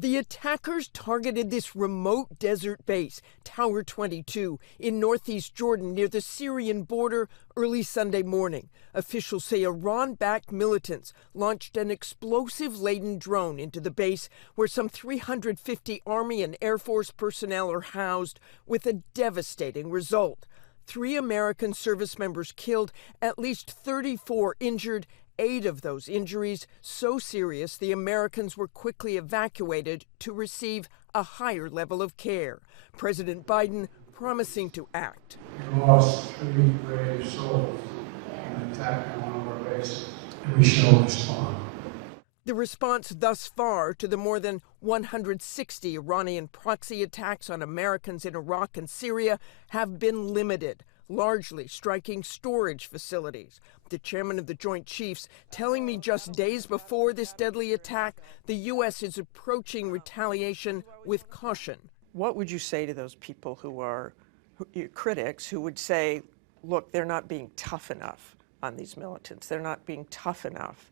The attackers targeted this remote desert base, Tower 22, in northeast Jordan near the Syrian border early Sunday morning. Officials say Iran-backed militants launched an explosive-laden drone into the base where some 350 Army and Air Force personnel are housed, with a devastating result. 3 American service members killed, at least 34 injured. 8 of those injuries so serious the Americans were quickly evacuated to receive a higher level of care. President Biden promising to act. We lost 3 brave souls in an attack on one of our bases, and we shall respond. The response thus far to the more than 160 Iranian proxy attacks on Americans in Iraq and Syria have been limited, largely striking storage facilities. The chairman of the Joint Chiefs telling me just days before this deadly attack, the U.S. is approaching retaliation with caution. What would you say to those people who are critics who would say, look, they're not being tough enough on these militants. They're not being tough enough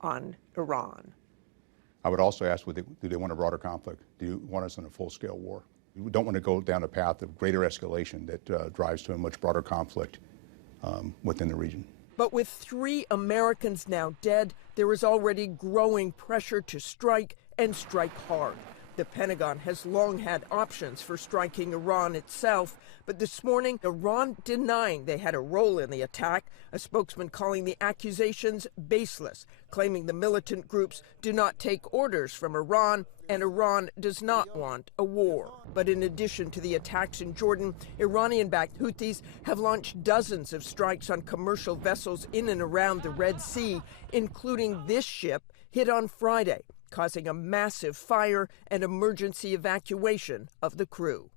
on Iran? I would also ask, do they want a broader conflict? Do you want us in a full-scale war? We don't want to go down a path of greater escalation that drives to a much broader conflict within the region. But with 3 Americans now dead, there is already growing pressure to strike and strike hard. The Pentagon has long had options for striking Iran itself, but this morning, Iran denying they had a role in the attack, a spokesman calling the accusations baseless, claiming the militant groups do not take orders from Iran and Iran does not want a war. But in addition to the attacks in Jordan, Iranian-backed Houthis have launched dozens of strikes on commercial vessels in and around the Red Sea, including this ship hit on Friday, causing a massive fire and emergency evacuation of the crew.